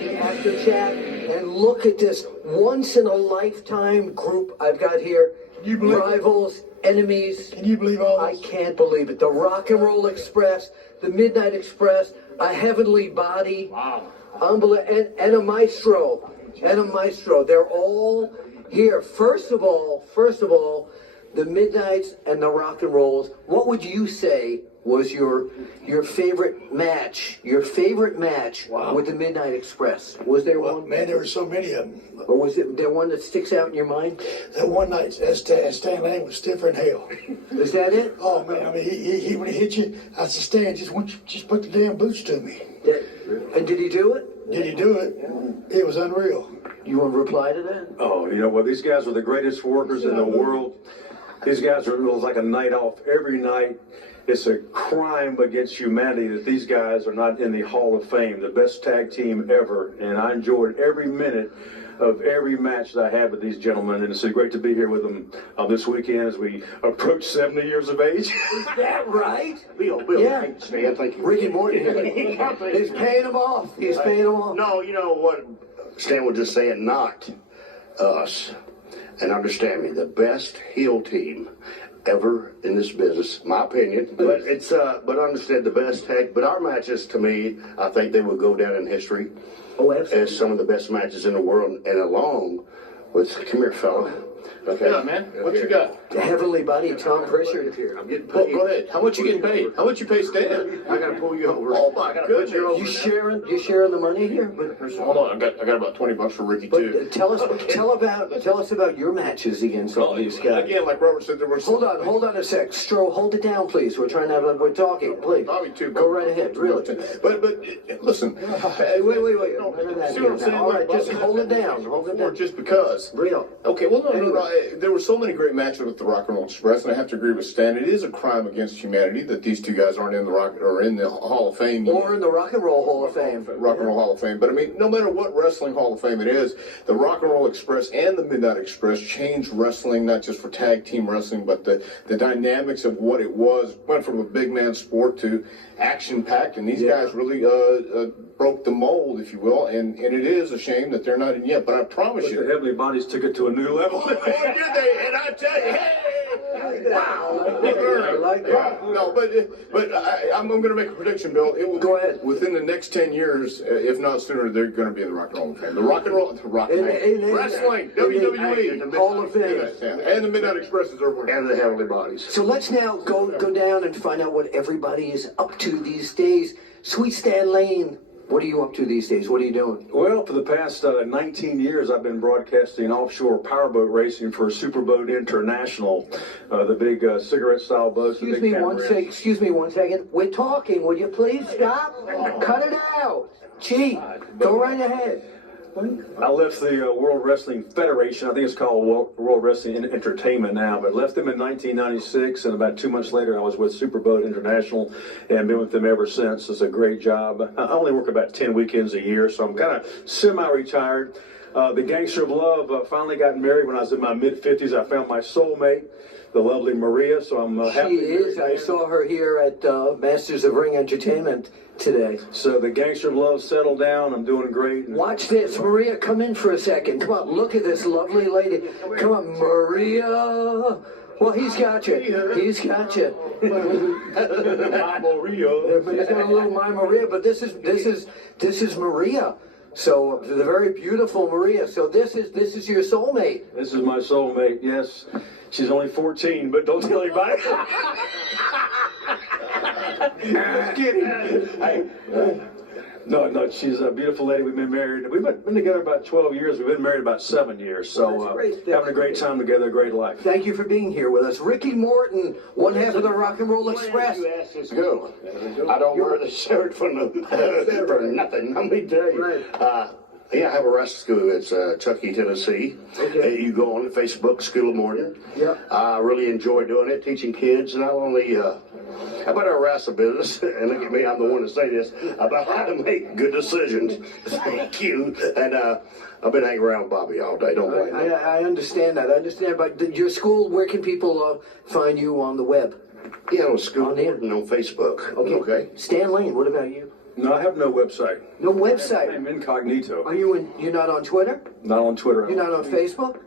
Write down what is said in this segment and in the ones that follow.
After chat, and look at this once-in-a-lifetime group I've got here. Can you believe Rivals, enemies. Can you believe all I this? can't believe it. The Rock and Roll Express, the Midnight Express, a Heavenly Body. Wow. Unbelievable. And a Maestro. And a Maestro. They're all here. First of all, the Midnights and the Rock and Rolls. What would you say was your favorite match? Your favorite match with the Midnight Express? Was there one? Man, there were so many of them. Or was there one that sticks out in your mind? That one night, Stan Lane was stiffer than hell. Is that it? Oh man, I mean, he when he hit you, I said, Stan, just put the damn boots to me. And did he do it? Did he do it? It was unreal. You want to reply to that? Oh, you know what? These guys are the greatest workers in the world. These guys are, it was like a night off every night. It's a crime against humanity that these guys are not in the Hall of Fame, the best tag team ever. And I enjoyed every minute of every match that I had with these gentlemen. And it's great to be here with them this weekend as we approach 70 years of age. Is that right? Bill, Yeah. hey, Stan, thank you. Ricky Morton here. He's paying them off. He's paying them off. No, you know what Stan was just saying, not us. And understand me, the best heel team ever in this business, my opinion. But it's but understand the best tag. But our matches, to me, I think they will go down in history Oh, absolutely. as some of the best matches in the world, and along with, come here, fella. Okay. Yeah, man. What you got? The Heavenly Body, Tom Pritchard. I'm getting Oh, paid. go ahead. How much you getting paid? How much you pay Stan? I gotta pull you over. Oh, my I gotta put you goodness. over. You sharing the money here? But Hold on, I got about $20 for Ricky But too. tell us about your matches against all these guys. Again, like Robert said, there were some. Hold on a sec. Stro, hold it down, please. We're trying to have we're talking, please. Probably too. Go right ahead, really. But listen. Hey, wait. No, None of that see what I'm here. saying? All right, Look, just hold it down. Hold it down. Just because. Real. Okay, well, no. Anyway. There were so many great matches with the Rock and Roll Express, and I have to agree with Stan. It is a crime against humanity that these two guys aren't in the Hall of Fame. Or in the Rock and Roll Hall of Fame. Rock and Roll Hall of Fame. But I mean, no matter what wrestling Hall of Fame it is, the Rock and Roll Express and the Midnight Express changed wrestling, not just for tag team wrestling, but the dynamics of what it was. Went from a big man sport to action packed, and these guys really broke the mold, if you will. And it is a shame that they're not in yet. But I promise The you. Heavenly Bodies took it to a new level. Oh, did they? And I tell you, hey! Wow! I like that. No, but I'm going to make a prediction, Bill. It will Go ahead. Within the next 10 years, if not sooner, they're going to be in the Rock and Roll Fame. The Rock and Roll Wrestling, WWE, Hall of Fame. and the Midnight Express is their winner. And the Heavenly Bodies. So let's now go down and find out what everybody is up to these days. Sweet Stan Lane, what are you up to these days? What are you doing? Well, for the past 19 years, I've been broadcasting offshore powerboat racing for Superboat International, the big cigarette-style boats. Excuse me one second. We're talking. Will you please stop? Cut it out. Gee, go right ahead. I left the World Wrestling Federation. I think it's called World Wrestling Entertainment now, but left them in 1996, and about 2 months later, I was with Superboat International, and been with them ever since. It's a great job. I only work about 10 weekends a year, so I'm kind of semi-retired. The Gangster of Love finally got married when I was in my mid-50s. I found my soulmate, the lovely Maria, so I'm happy. She is. I saw her here at Masters of Ring Entertainment today. So the Gangster of Love settled down. I'm doing great. Watch this. Maria, come in for a second. Come on, look at this lovely lady. Come on, Maria. Well, he's got you. He's got you. Maria. But he's got a little my Maria, but this is Maria. So the very beautiful Maria. So this is your soulmate. This is my soulmate, yes. She's only 14, but don't tell anybody. Just kidding. No, she's a beautiful lady. We've been married. We've been together about 12 years. We've been married about 7 years. So having a great time together, a great life. Thank you for being here with us. Ricky Morton, one half of the Rock and Roll Express. You asked us to go. I don't wear the shirt for nothing. Let me tell you. Yeah, I have a wrestling school. It's Chucky, Tennessee. Okay. You go on Facebook, School of Morton. Yep. I really enjoy doing it, teaching kids not only about our wrestling business, and look at me, I'm the one to say this, about how to make good decisions. Thank you. And I've been hanging around with Bobby all day. Don't blame me. I understand that. I understand. But your school, where can people find you on the web? Yeah, on School On of the- Morton on Facebook. Okay. Stan Lane, what about you? No, I have no website. No website. I'm incognito. Are you in? You're not on Twitter? Not on Twitter. You're not on Facebook?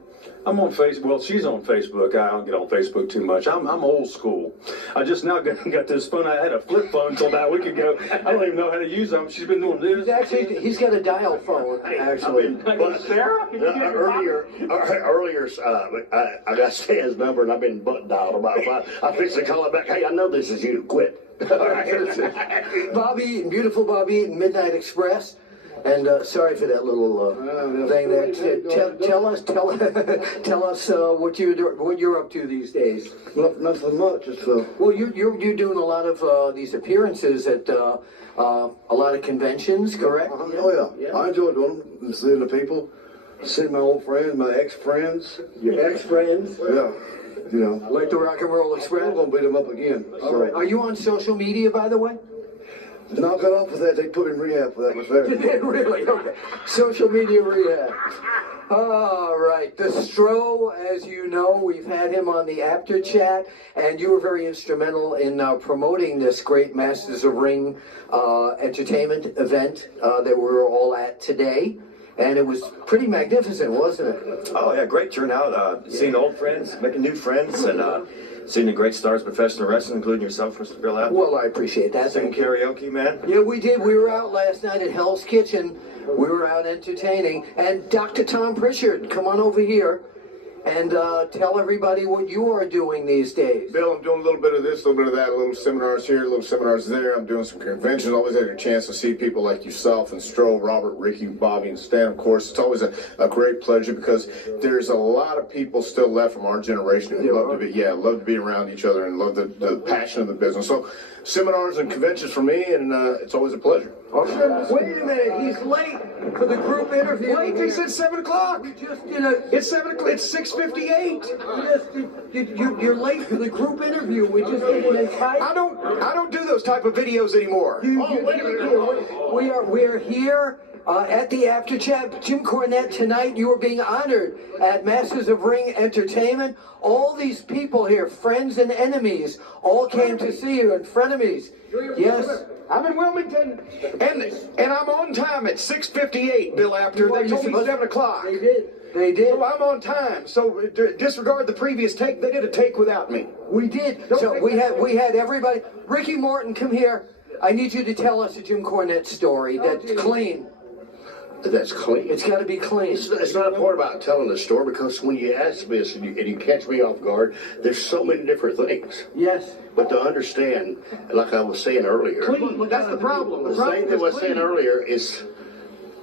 I'm on Facebook. Well, she's on Facebook. I don't get on Facebook too much. I'm old school. I just now got this phone. I had a flip phone until about a week ago. I don't even know how to use them. She's been doing this. Actually, he's got a dial phone. Actually, Sarah? Earlier, I got Stan's number and I've been butt dialed about five. I fixed to call it back. Hey, I know this is you. Quit. Bobby Eaton, beautiful Bobby Eaton, Midnight Express. And sorry for that little thing there. Tell us what you're up to these days. Nothing much. Just Well, you're doing a lot of these appearances at a lot of conventions, correct? oh yeah, I enjoy doing them and seeing the people, seeing my old friends, my ex-friends. Your ex-friends, Yeah, you know, like the Rock and Roll I'm Express. gonna beat them up again. All right. Are you on social media, by the way? Knock it off with that. They put me in rehab for that. Was there? Really? Okay. Social media rehab. All right. The Stro, as you know, we've had him on the After Chat, and you were very instrumental in promoting this great Masters of Ring entertainment event that we're all at today. And it was pretty magnificent, wasn't it? Oh yeah, great turnout. Seeing old friends, making new friends, and seeing the great stars of professional wrestling, including yourself, Mr. Bill Apple. Well, I appreciate that. Singing Thank you. karaoke, man. Yeah, we did. We were out last night at Hell's Kitchen. We were out entertaining. And Dr. Tom Pritchard, come on over here and tell everybody what you are doing these days. Bill, I'm doing a little bit of this, a little bit of that, a little seminars here, a little seminars there. I'm doing some conventions. Always had a chance to see people like yourself and Stroh, Robert, Ricky, Bobby, and Stan, of course. It's always a great pleasure because there's a lot of people still left from our generation who love to be around each other and love the passion of the business. So seminars and conventions for me, and it's always a pleasure. Wait a minute, he's late for the group interview. Late? They said 7 o'clock. Just, you know, It's 7 o'clock. It's 6:58. you're late for the group interview. We just did an entire. I don't do those type of videos anymore. We are here at the After Chat. Jim Cornette, tonight you are being honored at Masters of Ring Entertainment. All these people here, friends and enemies, all came to see you, and frenemies. Yes. I'm in Wilmington, and I'm on time at 6:58. Bill, after they told me 7 o'clock. They did. They did. So I'm on time. So disregard the previous take. They did a take without me. We did. So we had everybody. Ricky Morton, come here. I need you to tell us a Jim Cornette story that's clean. That's clean. It's got to be clean. It's not important about telling the story because when you ask me this and you catch me off guard, there's so many different things. Yes. But to understand, like I was saying earlier, That's the problem. the thing that I was saying earlier is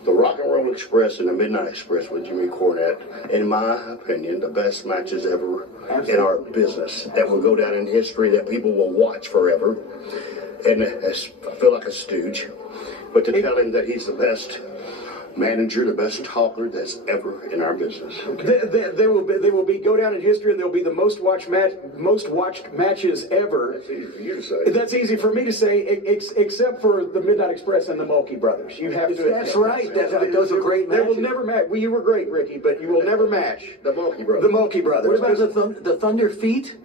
the Rock and Roll Express and the Midnight Express with Jimmy Cornette, in my opinion, the best matches ever in our business that will go down in history that people will watch forever. And I feel like a stooge. But to tell him that he's the best manager, the best talker that's ever in our business. They will be go down in history, and they'll be the most watched matches ever. That's easy for you to say. That's easy for me to say, except for the Midnight Express and the Mulkey Brothers. You have to. That's right. Those are great They will matches. never match. Well, you were great, Ricky, but you will never match The Mulkey Brothers. the Mulkey Brothers. What about the Thunder Feet?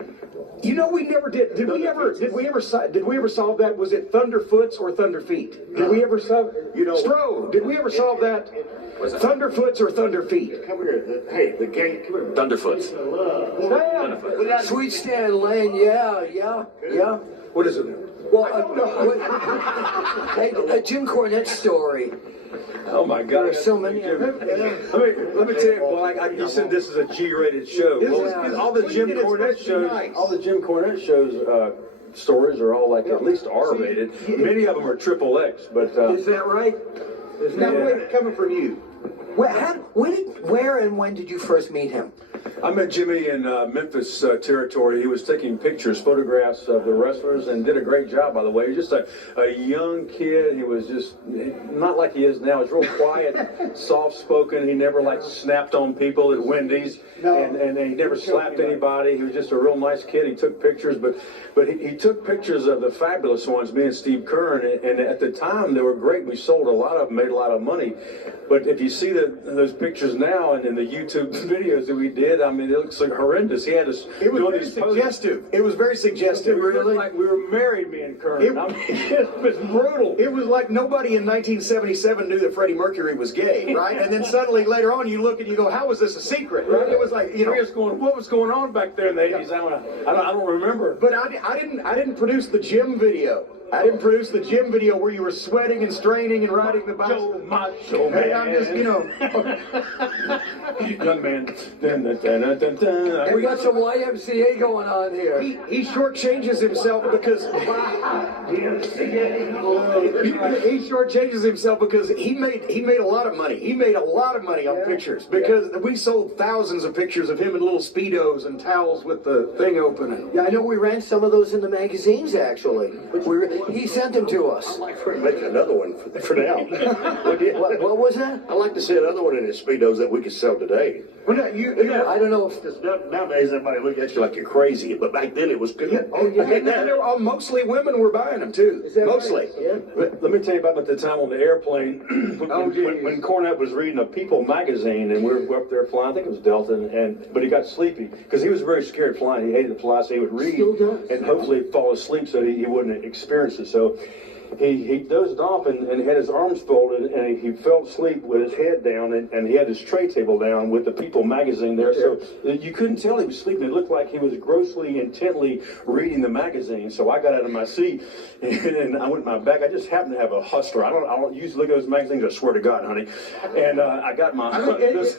You know, we never did. Did we ever solve that? Was it Thunderfoots or Thunderfeet? Did we ever solve? Stro, did we ever solve that? Thunderfoots or Thunderfeet? Come here. Hey, the gate. Come here. Thunderfoots. Sweet Stan Lane, yeah. What is it? Well, a Jim Cornette story. Oh my God! There are so many of them. Let me tell you. Well, you said this is a G-rated show. Well, all the Jim Cornette shows, stories are all like at least R-rated. Many of them are XXX, but Is that right? Now, wait, coming from you. Where and when did you first meet him? I met Jimmy in Memphis territory. He was taking pictures, photographs of the wrestlers, and did a great job, by the way. He was just a young kid. He was just not like he is now. He was real quiet, soft-spoken. He never snapped on people at Wendy's, and he never slapped anybody. He was just a real nice kid. He took pictures, but he took pictures of the fabulous ones, me and Steve Kern, and at the time they were great. We sold a lot of them, made a lot of money. But if you see those pictures now and in the YouTube videos that we did, I mean, it looks like horrendous. He had us It was doing very these poses. suggestive. It was very suggestive. It looked like we were married, me and Kurt. It- I mean, it was brutal. It was like nobody in 1977 knew that Freddie Mercury was gay, right? And then suddenly later on you look and you go, how was this a secret, right? It was like, you know. What was going on back there in the 80s? I don't remember. But I didn't produce the gym video. I didn't produce the gym video where you were sweating and straining and riding the bicycle. Macho Hey, man. I'm just, you know. Young man. Dun, dun, dun, dun, dun, dun. We got some YMCA going on here. He shortchanges himself because he shortchanges himself because he made a lot of money. He made a lot of money on pictures because we sold thousands of pictures of him in little speedos and towels with the thing open. And, Yeah, I know we ran some of those in the magazines, actually. He sent them to us. I'd like for him to make another one for now. What was that? I'd like to see another one in his Speedos that we could sell today. well, no, you I don't know if Because nowadays everybody look at you like you're crazy, but back then it was good. Oh, yeah. Mostly women were buying them too. Mostly. Yeah. Let me tell you about the time on the airplane when Cornette was reading a People magazine and we were up there flying. I think it was Delta, but he got sleepy because he was very scared flying. He hated to fly, so he would read Still does. and hopefully fall asleep so he wouldn't experience it. So he dozed off and had his arms folded and he fell asleep with his head down and he had his tray table down with the People magazine there. So you couldn't tell he was sleeping. It looked like he was grossly, intently reading the magazine. So I got out of my seat and I went in my bag. I just happened to have a Hustler. I don't usually look at those magazines. I swear to God, honey. And I got my.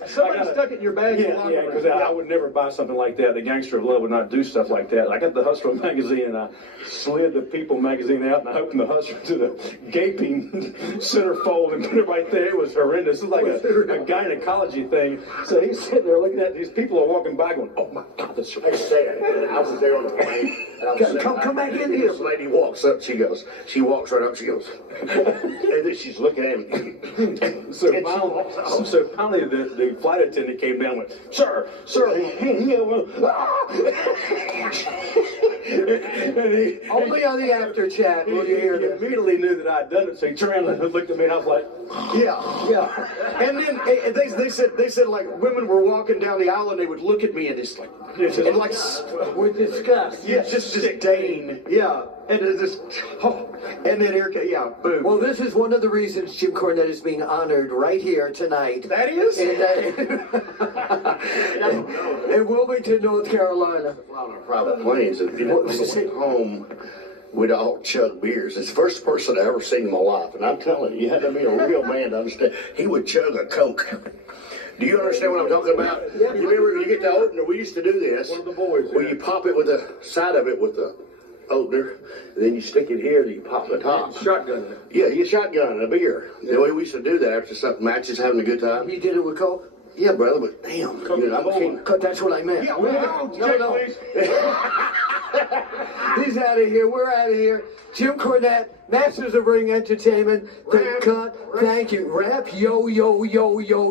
Somebody stuck it in your bag. Yeah, because I would never buy something like that. The Gangster of Love would not do stuff like that. I got the Hustler magazine and I slid the People magazine out and I opened the Hustler to the gaping centerfold and put it right there. It was horrendous. It was like a gynecology thing. So he's sitting there looking at these people are walking by going, oh my God, that's I said, I was there on the plane. And I was sitting- Come back in here. This lady walks up, she walks right up, she goes, and then she's looking at him. So finally the flight attendant came down and went, sir, yeah, well, and he Only on the after chat will you hear this. immediately knew that I'd done it, so he turned around and looked at me and I was like, Yeah. And then they said like women were walking down the aisle and they would look at me and just like With disgust. yeah, just disdain. Yeah. And it just and then here boom. Well, this is one of the reasons Jim Cornette is being honored right here tonight. that is In Wilmington, North Carolina. On our private planes, and I went home, we'd all chug beers. It's the first person I ever seen in my life, and I'm telling you, you had to be a real man to understand. He would chug a Coke. Do you understand what I'm talking about? You remember you get the opener? We used to do this. One of the boys, Where you pop it with the side of it with the opener, and then you stick it here, and you pop the top. shotgun it. Yeah, you shotgun a beer. The way we used to do that after something matches, having a good time. He did it with Coke? Yeah, brother, but damn, you know, I'm a king. That's what I meant. Yeah, well, No. He's out of here. We're out of here. Jim Cornette, Masters of Ring Entertainment. Thank you. Rap, yo.